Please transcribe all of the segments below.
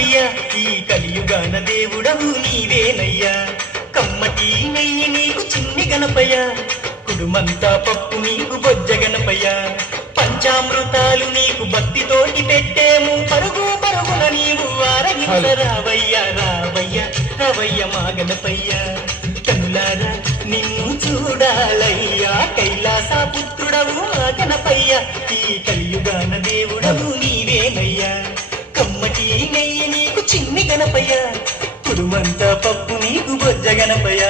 నీవేనయ్యా ఈ కలియుగాన దేవుడవు నీవేనయ్యా. కమ్మటి నెయ్యి నీకు చిన్ని గణపయ్య. కుడుమంతా పప్పు నీకు బొజ్జ గణపయ్య. పంచామృతాలు నీకు భక్తితోటి పెట్టేము. పరుగు పరుగున నీవు ఆరగించ రావయ్యా రావయ్యా రావయ్య మా గణపయ్య. కనులారా నిన్ను చూడాలయ్యా. కైలాస పుత్రుడవు ఆ గణపయ్య. ఈ గణపయ్య. కుడుమంతా పప్పు నీకు బొజ్జ గణపయ్య.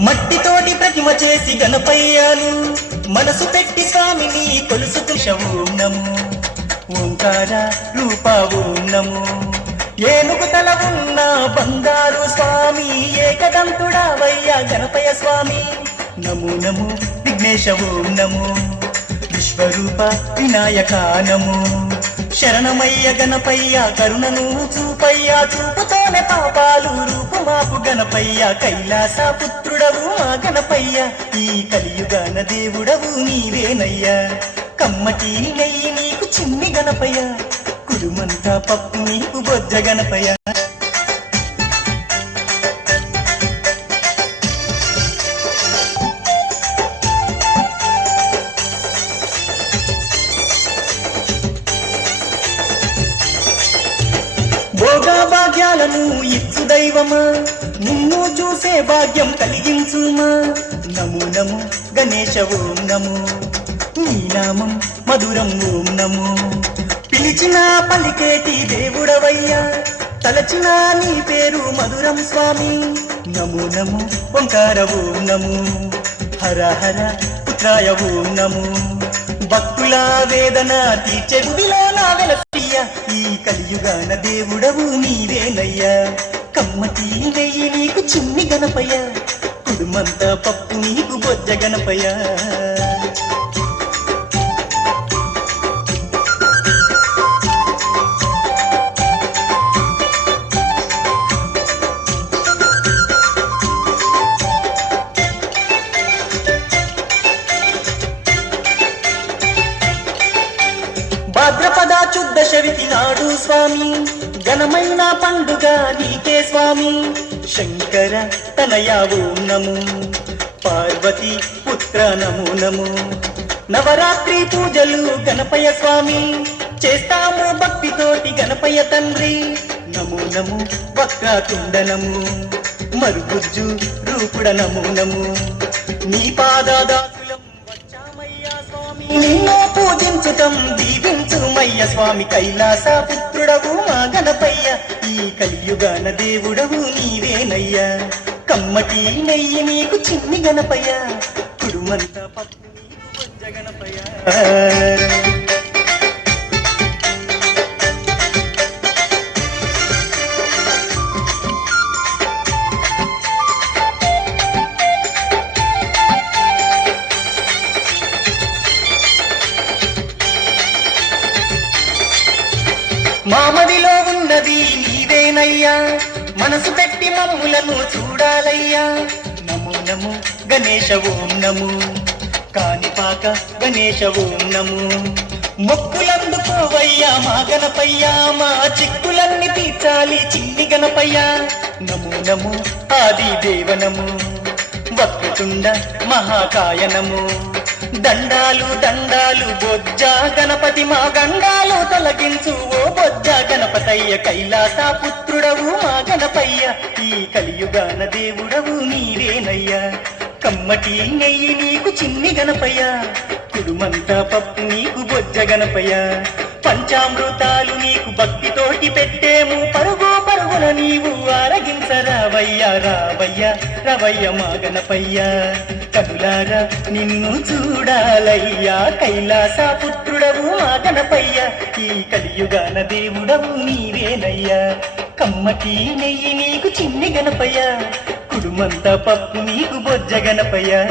మట్టితోటి ప్రతిమ చేసి గణపయ్యాను. మనసు పెట్టి స్వామిని కొలుసు శవునము ఓంకార రూప నము ఏనుగు తల ఉన్న బంగారు స్వామి ఏకదంతుడావయ్య గణపయ స్వామి. నము నము విఘ్నేశ ఓం విశ్వరూప వినాయక నము. శరణమయ్య గణపయ్య కరుణను చూపయ్య. చూపుతోనే పాపాలు రూపుమాపు గణపయ్య. కైలాస పుత్రుడవు మా గణపయ్య. ఈ కలియుగాన దేవుడవు నీవేనయ్యా. కమ్మటి నెయ్యి నీకు చిన్ని గణపయ్య కుడుమంతా పప్పు నీకు బొజ్జ గణపయ్య. భోగా భాగ్యాలను ఇచ్చు దైవమా నిన్ను చూసే భాగ్యం కలిగించుమా. నమో నమో గణేశ ఓం నమో. నీనామం మధురం ఓం నమో. పిలిచిన పలికేటి దేవుడవయ్యా తలచిన నీ పేరు మధురం స్వామి. నమో నమో ఓంకార ఓం నమో. హర హర పుత్రాయ ఓం నమో. భక్తుల వేదన తీర్చే గుడిలో నా వెలసయ్య. ఈ కలియుగాన దేవుడవు నీవేనయ్యా. కమ్మటి నెయ్యి నీకు చిన్ని గణపయ్య. కుడుమంతా పప్పు నీకు బొజ్జ గణపయ్యా. చుద్ధ నాడు స్వామి ఘనమైన పండుగ నీకే స్వామి. శంకర తనయా నము పార్వతి పుత్ర నము నము నవరాత్రి పూజలు గణపయ స్వామి చేస్తాము భక్తితోటి గణపయ తండ్రి. నము నము వక్రతుండనము మరుగుజ్జు రూపుడ నము నము నీ పాదాదాసులం వచ్చామయ్యా స్వామి. నిన్ను దీప దీవించుమయ్య స్వామి కైలాస పుత్రుడవు మా గణపయ్య. ఈ కలియుగాన దేవుడవు నీవేనయ్యా. కమ్మటి నెయ్యి నీకు చిన్ని గణపయ్య. కుడుమంత పప్పు నీకు గణపయ్య. మనసు పెట్టి మమ్ములను చూడాలయ్యా. నమో నమో గణేశ ఓం నమో. కానిపాక గణేశ ఓం నమో. మొక్కులందుకోవయ్యా మా గణపయ్యా మా చిక్కులన్నీ తీర్చాలి చిన్ని గణపయ్యా. నమో నమో ఆది దేవనము వక్రతుండ మహాకాయనము దండాలు దండాలు బొజ్జ గణపతి మా గండాలు తొలగించు. ఓ బొజ్జ గణపతయ్య కైలాస పుత్రుడవు మా గణపయ్య. ఈ కలియుగాన దేవుడవు నీవేనయ్యా. కమ్మటి నెయ్యి నీకు చిన్ని గణపయ్య. కుడుమంతా పప్పు నీకు బొజ్జ గణపయ్య. పంచామృతాలు నీకు భక్తితోటి పెట్టేము. పరుగు పరుగున నీవు ఆరగించరావయ్యా రావయ్య రవయ్య మా గణపయ్య. కనులారా నిన్ను చూడాలయ్యా. కైలాస పుత్రుడవు మా గణపయ్య. ఈ కలియుగాన దేవుడవు నీవేనయ్యా. కమ్మకి నెయ్యి నీకు చిన్ని గణపయ్య. కుడుమంతా పప్పు నీకు బొజ్జ గణపయ్య.